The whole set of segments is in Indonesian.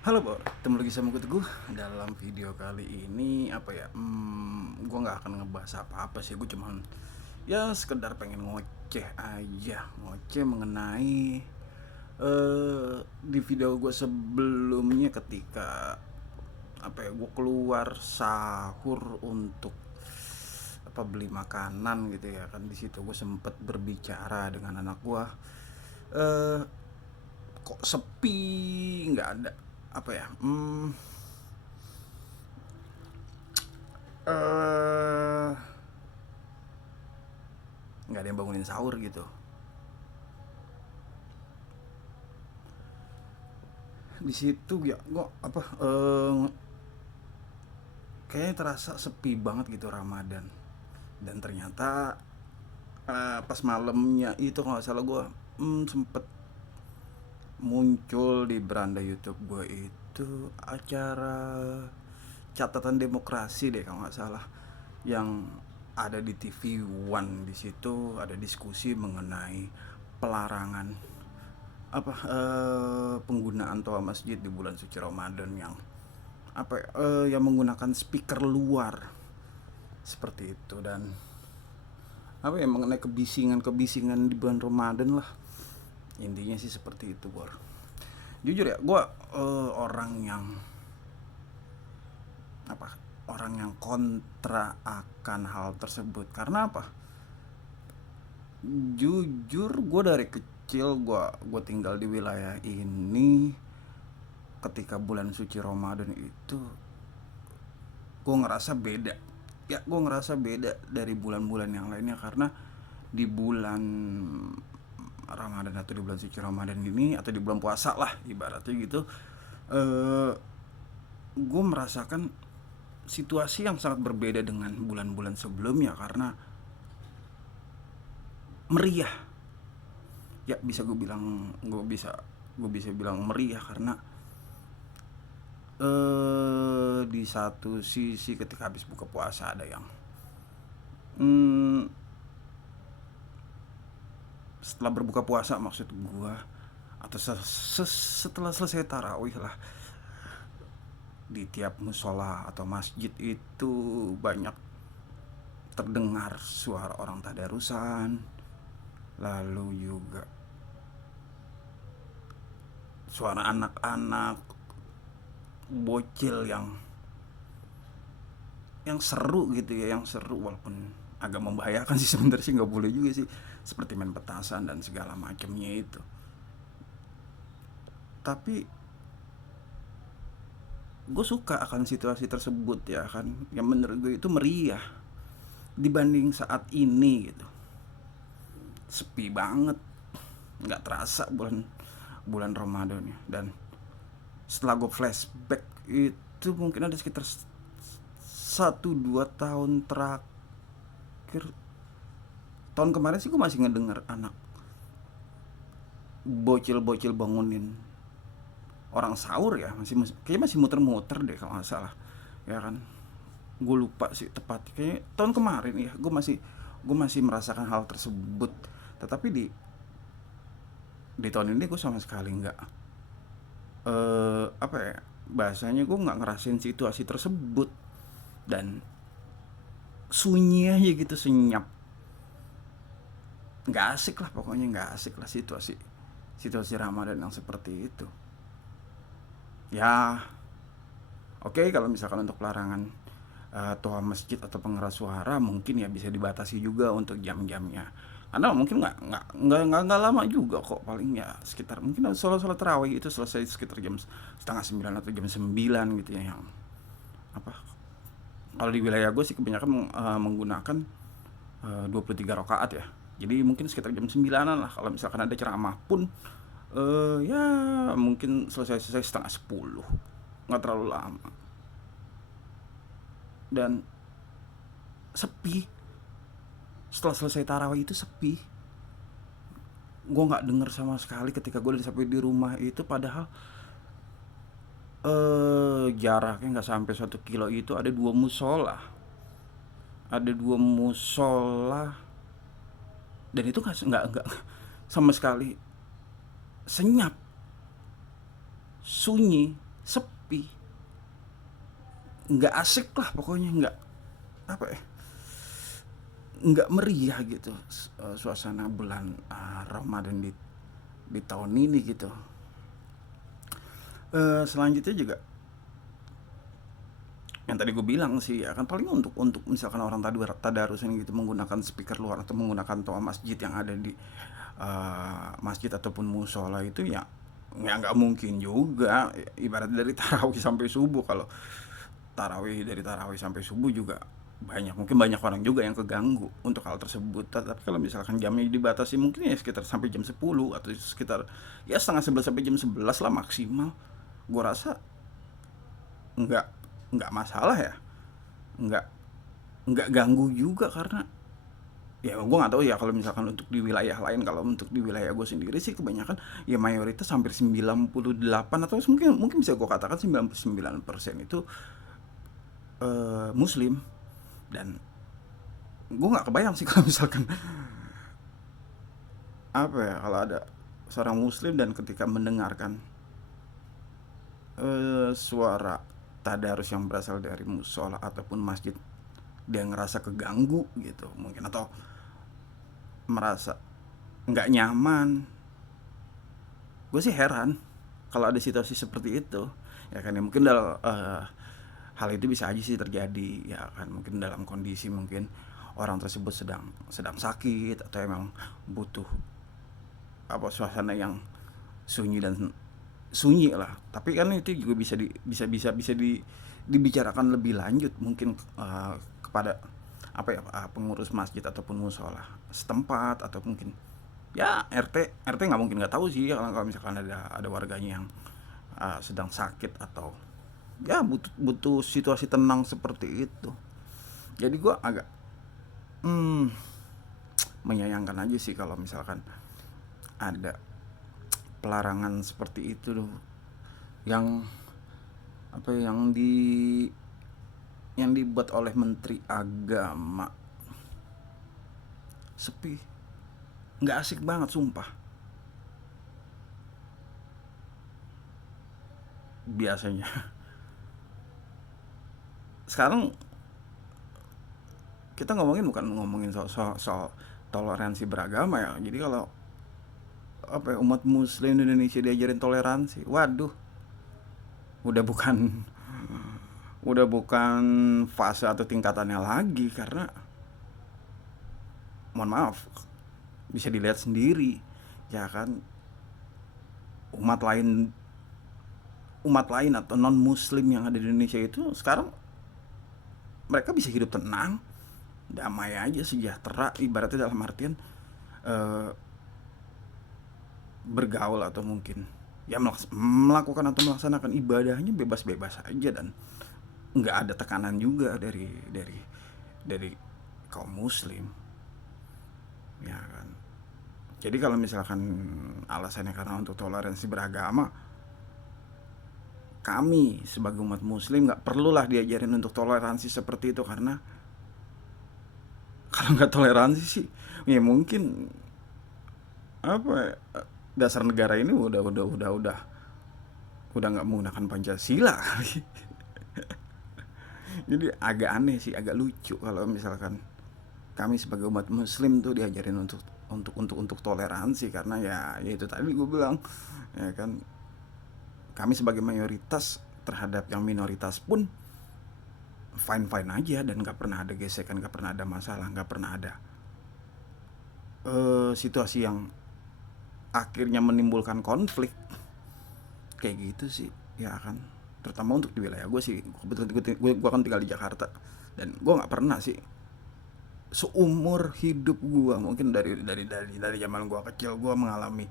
Halo Bor, ketemu lagi sama gue Teguh. Dalam video kali ini gue nggak akan ngebahas apa-apa sih. Gue cuman ya sekedar pengen ngoceh aja, ngoceh mengenai di video gue sebelumnya ketika gue keluar sahur untuk beli makanan gitu ya kan. Di situ gue sempet berbicara dengan anak gue. eh Kok sepi, nggak ada apa ya eh nggak ada yang bangunin sahur gitu. Di situ ya gua kayaknya terasa sepi banget gitu Ramadan. Dan ternyata pas malamnya itu kalau nggak salah gue sempet muncul di beranda YouTube gue itu acara catatan demokrasi deh kalau nggak salah, yang ada di TV One. Di situ ada diskusi mengenai pelarangan penggunaan toa masjid di bulan suci Ramadan yang yang menggunakan speaker luar seperti itu. Dan mengenai kebisingan di bulan Ramadan lah, intinya sih seperti itu Bor. Jujur ya gue orang yang apa orang yang kontra akan hal tersebut. Karena apa? Jujur gue dari kecil gue tinggal di wilayah ini. Ketika bulan suci Ramadan itu gue ngerasa beda. Ya gue ngerasa beda dari bulan-bulan yang lainnya, karena di bulan Ramadan atau di bulan suci Ramadan ini, atau di bulan puasa lah ibaratnya gitu, eh gue merasakan situasi yang sangat berbeda dengan bulan-bulan sebelumnya. Karena meriah, ya bisa gue bisa bilang meriah. Karena di satu sisi ketika habis buka puasa ada yang hmm, setelah berbuka puasa maksud gue, atau setelah selesai tarawih lah, di tiap musola atau masjid itu banyak terdengar suara orang tadarusan, lalu juga suara anak-anak bocil yang seru gitu ya, yang seru walaupun agak membahayakan sih sebenarnya, sih nggak boleh juga sih, seperti main petasan dan segala macamnya itu. Tapi gue suka akan situasi tersebut ya kan, yang menurut gue itu meriah dibanding saat ini gitu. Sepi banget, nggak terasa bulan bulan Ramadan ya. Dan setelah gue flashback itu mungkin ada sekitar 1-2 tahun terakhir. Tahun kemarin sih gue masih ngedenger anak bocil-bocil bangunin orang sahur ya, kayaknya masih muter-muter deh kalau nggak salah ya kan. Gue lupa sih tepat, kayak tahun kemarin ya. Gue masih merasakan hal tersebut. Tetapi di tahun ini gue sama sekali nggak bahasanya gue nggak ngerasain situasi tersebut. Dan sunyi aja gitu, senyap, nggak asik lah, pokoknya nggak asik lah situasi situasi Ramadan yang seperti itu. Ya oke, kalau misalkan untuk larangan toa masjid atau pengeras suara mungkin ya bisa dibatasi juga untuk jam-jamnya. Karena mungkin nggak lama juga kok, paling ya sekitar mungkin sholat tarawih itu selesai sekitar jam setengah 9 atau jam 9 gitu ya. Yang apa, kalau di wilayah gue sih kebanyakan menggunakan 23 rakaat ya. Jadi mungkin sekitar jam 9-an lah. Kalau misalkan ada ceramah pun ya mungkin selesai setengah 10, nggak terlalu lama. Dan sepi, setelah selesai tarawih itu sepi. Gue nggak denger sama sekali ketika gue udah sampai di rumah itu. Padahal jaraknya nggak sampai 1 kilo itu ada dua musola. Ada dua musola, dan itu nggak sama sekali senyap, sunyi. sepi, nggak asik lah pokoknya, nggak apa ya, nggak meriah gitu suasana bulan Ramadan di tahun ini gitu. Selanjutnya juga yang tadi gue bilang sih ya kan, paling untuk misalkan orang tadarusan gitu menggunakan speaker luar atau menggunakan toa masjid yang ada di masjid ataupun musola itu ya nggak mungkin juga, ibarat dari tarawih sampai subuh. Kalau dari tarawih sampai subuh juga mungkin banyak orang juga yang keganggu untuk hal tersebut. Tapi kalau misalkan jamnya dibatasi mungkin ya sekitar sampai jam 10 atau sekitar ya setengah 11 sampai jam 11 lah maksimal. Gue rasa nggak nggak masalah ya, nggak nggak ganggu juga. Karena ya gue nggak tahu ya kalau misalkan untuk di wilayah lain. Kalau untuk di wilayah gue sendiri sih kebanyakan ya mayoritas hampir 98 atau mungkin mungkin bisa gue katakan 99% itu muslim. Dan gue nggak kebayang sih kalau misalkan apa ya, kalau ada seorang muslim dan ketika mendengarkan suara tadarus yang berasal dari musola ataupun masjid, dia ngerasa keganggu gitu mungkin, atau merasa nggak nyaman. Gue sih heran kalau ada situasi seperti itu, ya kan. Ya mungkin dalam hal itu bisa aja sih terjadi, ya kan. Mungkin dalam kondisi mungkin orang tersebut sedang sakit atau emang butuh apa suasana yang sunyi dan sunyi lah. Tapi kan itu juga bisa dibicarakan lebih lanjut mungkin kepada apa ya, pengurus masjid ataupun musola setempat, atau mungkin ya RT nggak mungkin nggak tahu sih kalau misalkan ada warganya yang sedang sakit atau ya butuh situasi tenang seperti itu. Jadi gue agak menyayangkan aja sih kalau misalkan ada pelarangan seperti itu loh, yang apa ya, yang dibuat oleh Menteri Agama. Sepi, nggak asik banget sumpah. Biasanya sekarang kita ngomongin bukan ngomongin soal toleransi beragama ya. Jadi kalau apa ya, umat muslim di Indonesia diajarin toleransi, waduh, udah bukan udah bukan fase atau tingkatannya lagi. Karena mohon maaf, bisa dilihat sendiri ya kan, umat lain atau non muslim yang ada di Indonesia itu sekarang mereka bisa hidup tenang, damai aja, sejahtera, ibaratnya dalam artian eh, bergaul atau mungkin ya melakukan atau melaksanakan ibadahnya bebas-bebas aja, dan nggak ada tekanan juga dari kaum muslim, ya kan. Jadi kalau misalkan alasannya karena untuk toleransi beragama, kami sebagai umat muslim nggak perlulah diajarin untuk toleransi seperti itu. Karena kalau nggak toleransi sih ya mungkin apa ya, dasar negara ini udah nggak menggunakan Pancasila kali. Jadi agak aneh sih, agak lucu kalau misalkan kami sebagai umat muslim tuh diajarin untuk toleransi. Karena ya itu tadi gue bilang, ya kan, kami sebagai mayoritas terhadap yang minoritas pun fine fine aja, dan nggak pernah ada gesekan, nggak pernah ada masalah, nggak pernah ada situasi yang akhirnya menimbulkan konflik kayak gitu sih, ya kan. Terutama untuk di wilayah gue sih, kebetulan gue kan tinggal di Jakarta, dan gue nggak pernah sih seumur hidup gue, mungkin dari zaman gue kecil gue mengalami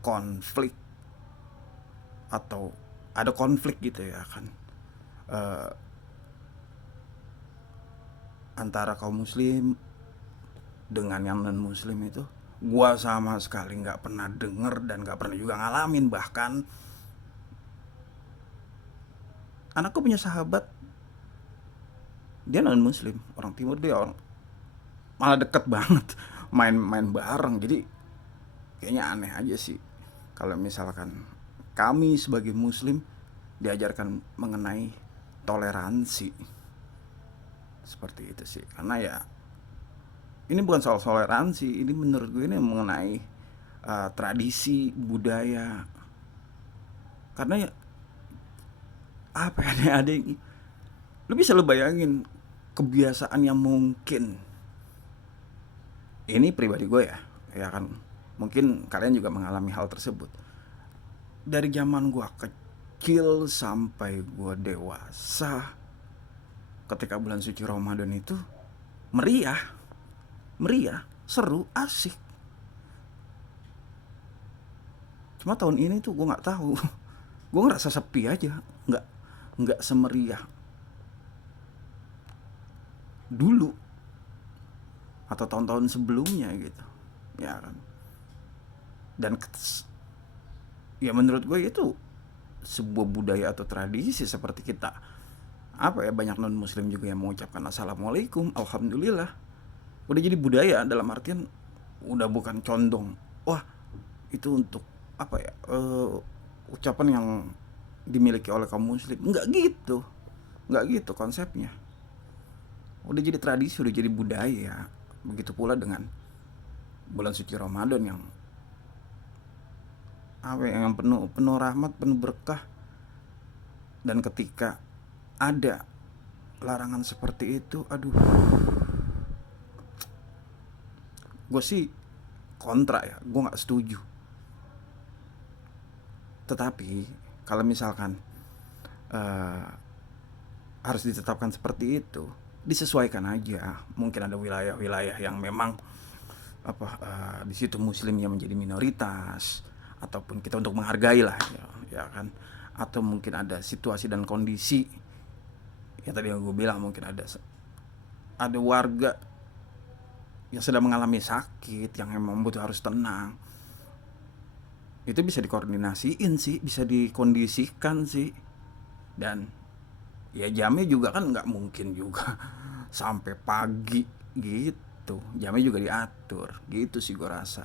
konflik atau ada konflik gitu, ya kan, eh, antara kaum muslim dengan yang non muslim itu gua sama sekali nggak pernah denger dan nggak pernah juga ngalamin. Bahkan anakku punya sahabat, dia non muslim, orang timur, dia orang malah deket banget, main-main bareng. Jadi kayaknya aneh aja sih kalau misalkan kami sebagai muslim diajarkan mengenai toleransi. Seperti itu sih. Karena ya ini bukan soal toleransi, ini menurut gue ini mengenai tradisi, budaya. Karena ya apa ya, ada yang lu bisa lu bayangin kebiasaan yang mungkin ini pribadi gue ya kan, mungkin kalian juga mengalami hal tersebut dari zaman gue kecil sampai gue dewasa. Ketika bulan suci Ramadan itu meriah, seru, asik. Cuma tahun ini tuh gue nggak tahu, gue ngerasa sepi aja, nggak semeriah dulu atau tahun-tahun sebelumnya gitu, ya kan. Dan ya menurut gue itu sebuah budaya atau tradisi, seperti kita apa ya, banyak non muslim juga yang mengucapkan assalamualaikum, alhamdulillah. Udah jadi budaya, dalam artian udah bukan condong wah itu untuk apa ya, ucapan yang dimiliki oleh kaum muslim. Nggak gitu konsepnya. Udah jadi tradisi, udah jadi budaya. Begitu pula dengan bulan suci Ramadan yang apa ya, yang penuh penuh rahmat, penuh berkah. Dan ketika ada larangan seperti itu, aduh, gue sih kontra ya, gue nggak setuju. Tetapi kalau misalkan eh, harus ditetapkan seperti itu, disesuaikan aja. Mungkin ada wilayah-wilayah yang memang apa, di situ muslimnya menjadi minoritas, ataupun kita untuk menghargai lah ya kan. Atau mungkin ada situasi dan kondisi yang tadi yang gue bilang, mungkin ada warga yang sedang mengalami sakit, yang emang butuh harus tenang. Itu bisa dikoordinasiin sih, bisa dikondisikan sih. Dan ya jamnya juga kan nggak mungkin juga sampai pagi gitu, jamnya juga diatur gitu sih gue rasa.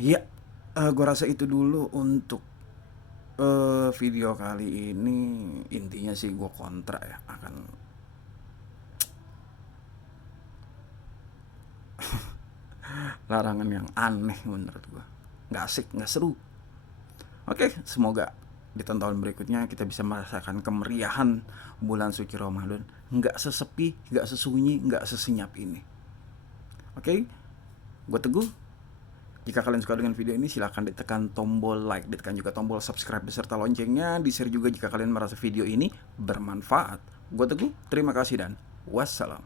Ya, gue rasa itu dulu untuk video kali ini. Intinya sih gue kontra ya akan larangan yang aneh menurut gue, nggak asik, nggak seru. Oke, semoga di tahun-tahun berikutnya kita bisa merasakan kemeriahan bulan suci Ramadan, nggak sesepi, nggak sesunyi, nggak sesenyap ini. Oke, gue Teguh. Jika kalian suka dengan video ini, silahkan ditekan tombol like, ditekan juga tombol subscribe beserta loncengnya, di-share juga jika kalian merasa video ini bermanfaat. Gue Teguh, terima kasih dan wassalam.